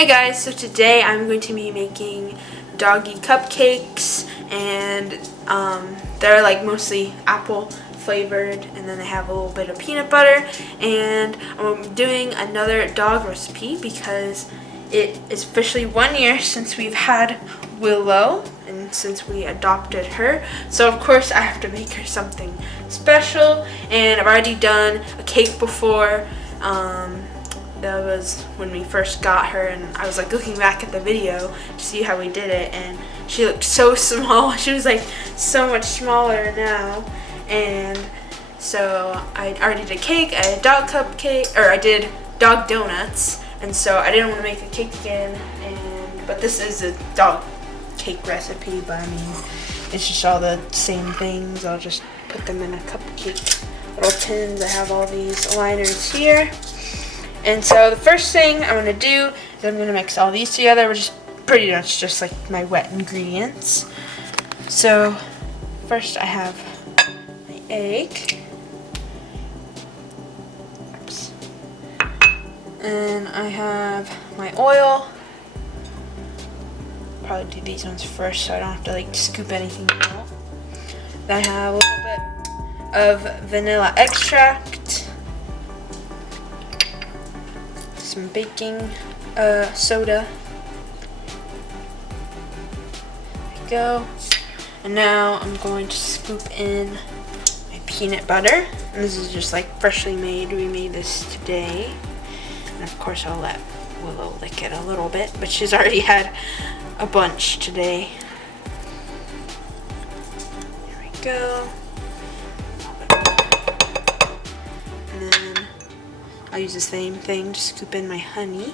Hey guys, so today I'm going to be making doggy cupcakes, and they're like mostly apple flavored, and then they have a little bit of peanut butter. And I'm doing another dog recipe because it is officially 1 year since we've had Willow and since we adopted her, so of course I have to make her something special. And I've already done a cake before. That was when we first got her, and I was like looking back at the video to see how we did it, and she looked so small. She was like so much smaller now. And so I already did cake, I did dog cupcake, or I did dog donuts, and so I didn't want to make a cake again. But this is a dog cake recipe, but I mean it's just all the same things. I'll just put them in a cupcake little tins. I have all these liners here. And so the first thing I'm going to do is I'm going to mix all these together, which is pretty much just like my wet ingredients. So first I have my egg. Oops. And I have my oil. Probably do these ones first so I don't have to like scoop anything out. Then I have a little bit of vanilla extract. Some baking soda. There we go. And now I'm going to scoop in my peanut butter. And this is just like freshly made. We made this today. And of course I'll let Willow lick it a little bit, but she's already had a bunch today. There we go. And then I'll use the same thing to scoop in my honey.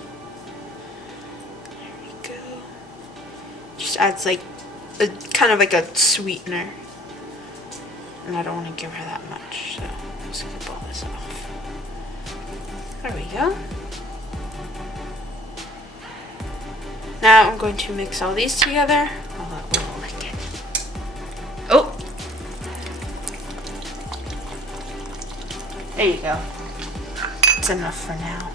There we go. Just adds like a kind of like a sweetener. And I don't want to give her that much, so I'll scoop all this off. There we go. Now I'm going to mix all these together. I'll let Willow lick it. Oh! There you go. That's enough for now.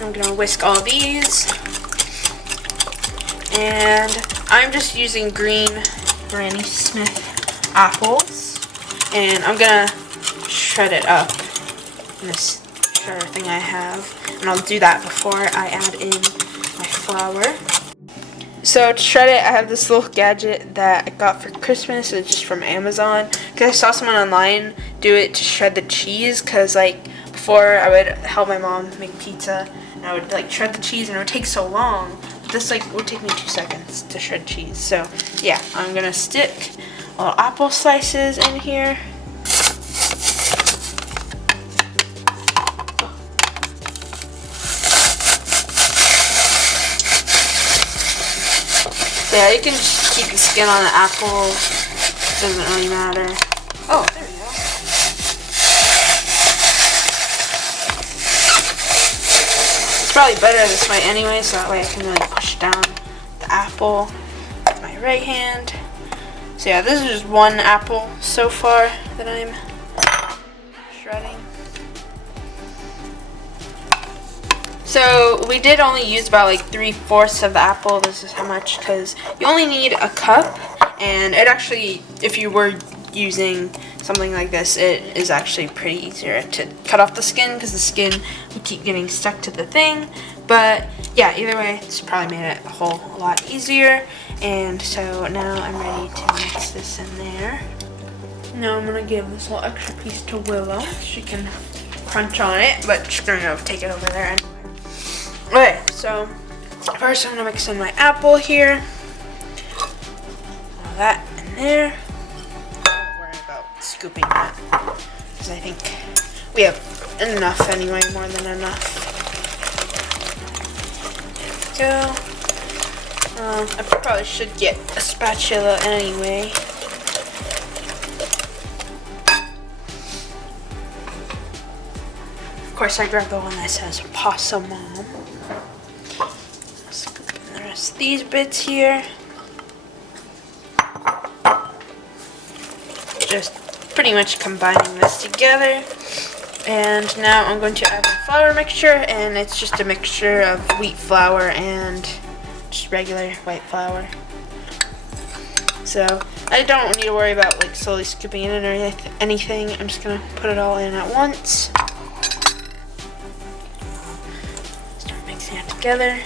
I'm gonna whisk all these, and I'm just using green Granny Smith apples, and I'm gonna shred it up in this shredder thing I have, and I'll do that before I add in my flour. So to shred it, I have this little gadget that I got for Christmas. It's just from Amazon, because I saw someone online do it to shred the cheese, because like before I would help my mom make pizza and I would like shred the cheese and it would take so long. This like would take me 2 seconds to shred cheese. So yeah, I'm gonna stick little apple slices in here. So yeah, you can just keep the skin on the apple. Doesn't really matter. Oh, there we go. Probably better this way anyway, so that way I can really push down the apple with my right hand. So yeah, this is just one apple so far that I'm shredding. So we did only use about like 3/4 of the apple. This is how much, because you only need a cup, and it actually, if you were using something like this, it is actually pretty easier to cut off the skin, because the skin would keep getting stuck to the thing. But yeah, either way, it's probably made it a whole lot easier. And so now I'm ready to mix this in there. Now I'm gonna give this little extra piece to Willow. She can crunch on it, but she's gonna go take it over there anyway. Okay, so first I'm gonna mix in my apple here. All that in there. Scooping that, because I think we have enough anyway, more than enough. There we go. I probably should get a spatula anyway. Of course, I grabbed the one that says Possum Mom. Scoop in the rest of these bits here. Just pretty much combining this together, And now I'm going to add the flour mixture, and it's just a mixture of wheat flour and just regular white flour. So I don't need to worry about like slowly scooping it in or anything. I'm just gonna put it all in at once. Start mixing it together.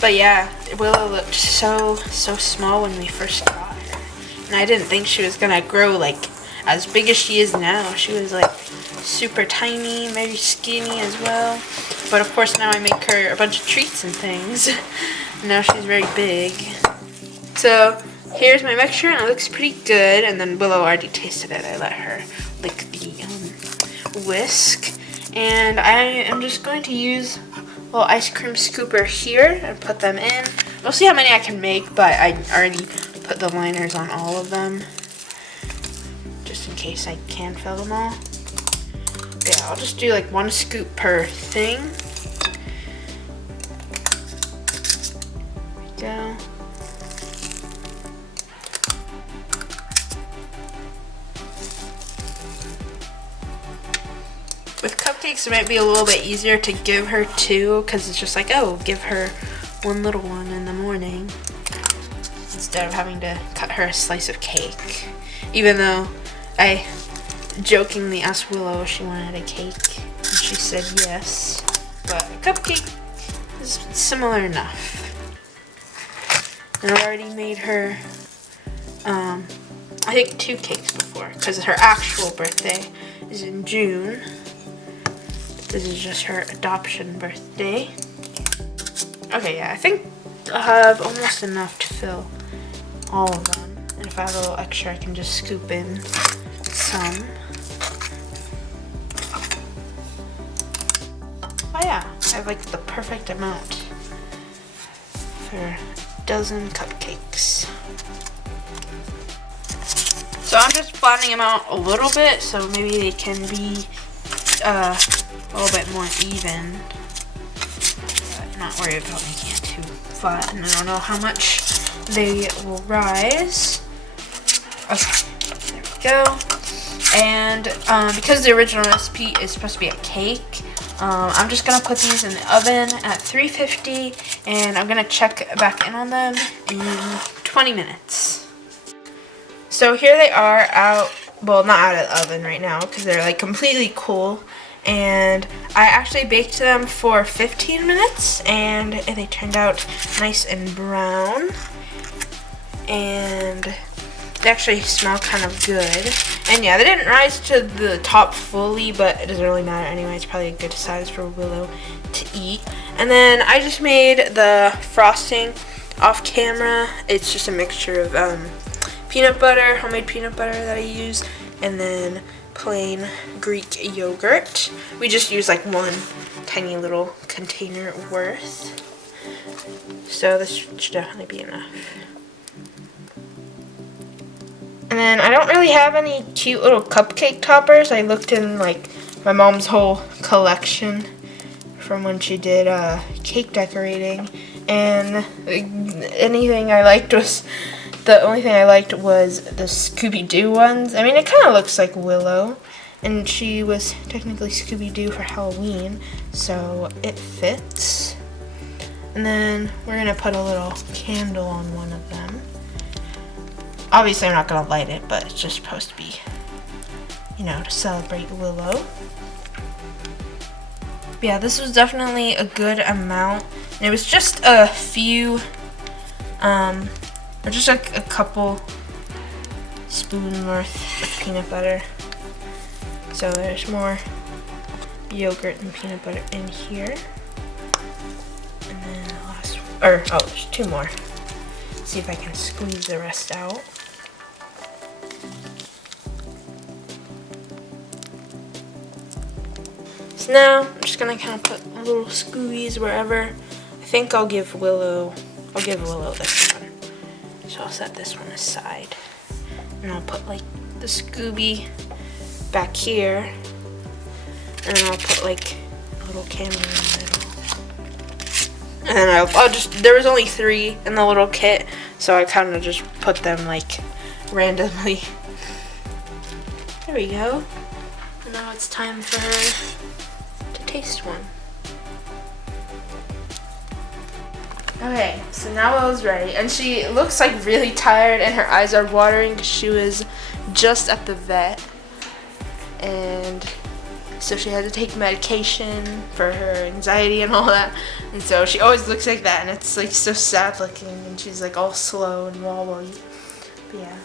But yeah, Willow looked so small when we first got her. And I didn't think she was gonna grow like as big as she is now. She was like super tiny, very skinny as well. But of course now I make her a bunch of treats and things. Now she's very big. So here's my mixture, and it looks pretty good. And then Willow already tasted it. I let her lick the whisk. And I am just going to use a little ice cream scooper here and put them in. We'll see how many I can make, but I already put the liners on all of them, just in case I can fill them all. Yeah, I'll just do like 1 scoop per thing. There we go. With cupcakes, it might be a little bit easier to give her 2, because it's just like, oh, give her 1 little one in the morning, instead of having to cut her a slice of cake. Even though I jokingly asked Willow if she wanted a cake, and she said yes. But a cupcake is similar enough. And I already made her, I think 2 cakes before, because her actual birthday is in June. This is just her adoption birthday. Okay, yeah, I think I have almost enough to fill all of them. And if I have a little extra, I can just scoop in some. Oh yeah, I have like the perfect amount for a dozen cupcakes. So I'm just flattening them out a little bit, so maybe they can be a little bit more even. But not worried about making it too flat, and I don't know how much they will rise. Okay, there we go. And because the original recipe is supposed to be a cake, I'm just gonna put these in the oven at 350, and I'm gonna check back in on them in 20 minutes. So here they are out, well, not out of the oven right now because they're like completely cool. And I actually baked them for 15 minutes, and they turned out nice and brown. And they actually smell kind of good. And yeah, they didn't rise to the top fully, but it doesn't really matter anyway. It's probably a good size for Willow to eat. And then I just made the frosting off camera. It's just a mixture of peanut butter, homemade peanut butter that I use, and then plain Greek yogurt. We just use like 1 tiny little container worth. So this should definitely be enough. And then I don't really have any cute little cupcake toppers. I looked in like my mom's whole collection from when she did cake decorating, and anything I liked was, the only thing I liked was the Scooby-Doo ones. I mean, it kind of looks like Willow, and she was technically Scooby-Doo for Halloween, so it fits. And then we're gonna put a little candle on one of them. Obviously, I'm not gonna light it, but it's just supposed to be, you know, to celebrate Willow. But yeah, this was definitely a good amount. And it was just a few, or just like a couple spoon worth of peanut butter. So there's more yogurt and peanut butter in here. And then the last one, or oh, there's 2 more. Let's see if I can squeeze the rest out. So now I'm just gonna kind of put a little Scoobies wherever. I think I'll give Willow this one. So I'll set this one aside. And I'll put like the Scooby back here. And then I'll put like a little camera in the middle. And then I'll just, there was only 3 in the little kit, so I kind of just put them like randomly. There we go. And now it's time for her to taste one. Okay, so now Willow's ready, and she looks like really tired and her eyes are watering because she was just at the vet, and so she had to take medication for her anxiety and all that, and so she always looks like that, and it's like so sad looking, and she's like all slow and wobbly. But yeah.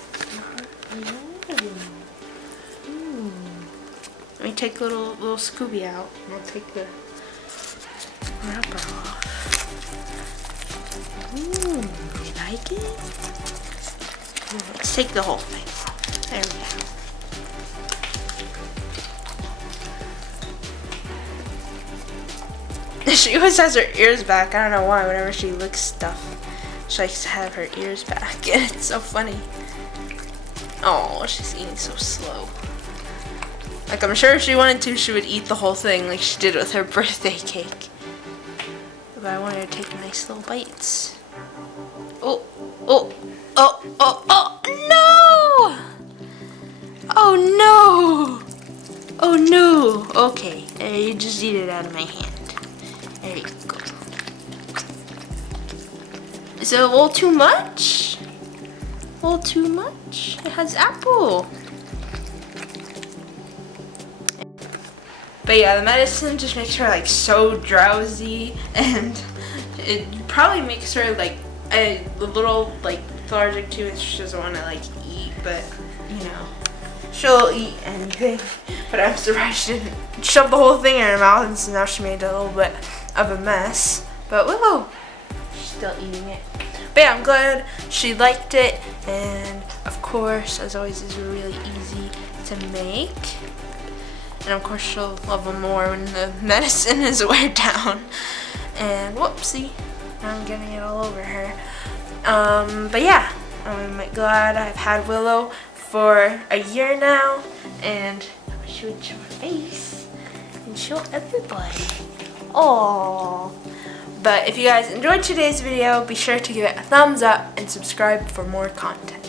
Let me take little Scooby out, and I'll take the wrapper off. Ooh, you like it? Let's take the whole thing off. There we go. She always has her ears back. I don't know why. Whenever she licks stuff, she likes to have her ears back. And it's so funny. Oh, she's eating so slow. Like, I'm sure if she wanted to, she would eat the whole thing like she did with her birthday cake. But I want her to take nice little bites. Oh, oh, oh, oh, oh, no! Oh, no! Oh, no! Okay, you just eat it out of my hand. There you go. Is it a little too much? A little too much? It has apple. But yeah, the medicine just makes her like so drowsy, and it probably makes her like a little like lethargic too, and she doesn't want to like eat, but you know, she'll eat anything. But I'm surprised she didn't shove the whole thing in her mouth, and so now she made a little bit of a mess. But Willow, she's still eating it. But yeah, I'm glad she liked it, and of course, as always, it's really easy to make. And of course she'll love them more when the medicine is wear down. And whoopsie, I'm getting it all over her. But yeah, I'm glad I've had Willow for a year now. And I wish you would show her face and show everybody. Aww. But if you guys enjoyed today's video, be sure to give it a thumbs up and subscribe for more content.